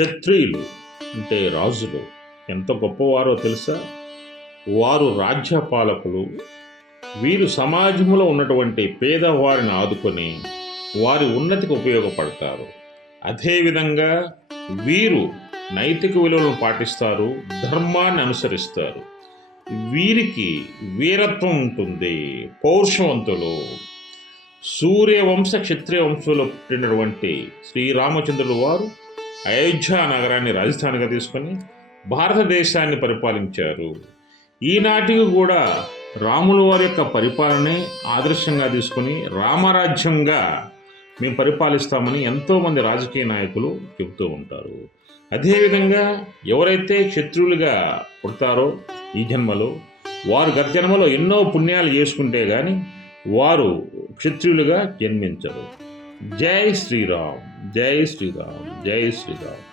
క్షత్రియులు అంటే రాజులు ఎంత గొప్పవారో తెలుసా? వారు రాజ్యపాలకులు. వీరు సమాజంలో ఉన్నటువంటి పేదవారిని ఆదుకొని వారి ఉన్నతికి ఉపయోగపడతారు. అదేవిధంగా వీరు నైతిక విలువలను పాటిస్తారు, ధర్మాన్ని అనుసరిస్తారు. వీరికి వీరత్వం ఉంటుంది, పౌరుషవంతులు. సూర్యవంశ క్షత్రియ వంశంలో పుట్టినటువంటి శ్రీరామచంద్రుడు వారు అయోధ్య నగరాన్ని రాజధానిగా తీసుకొని భారతదేశాన్ని పరిపాలించారు. ఈనాటికి కూడా రాముల వారి యొక్క పరిపాలనే ఆదర్శంగా తీసుకొని రామరాజ్యంగా మేము పరిపాలిస్తామని ఎంతోమంది రాజకీయ నాయకులు చెబుతూ ఉంటారు. అదేవిధంగా ఎవరైతే క్షత్రియులుగా పుడతారో ఈ జన్మలో, వారు గత జన్మలో ఎన్నో పుణ్యాలు చేసుకుంటే కానీ వారు క్షత్రియులుగా జన్మించరు. జై శ్రీరామ్, జై శ్రీరామ్, జై శ్రీరామ్.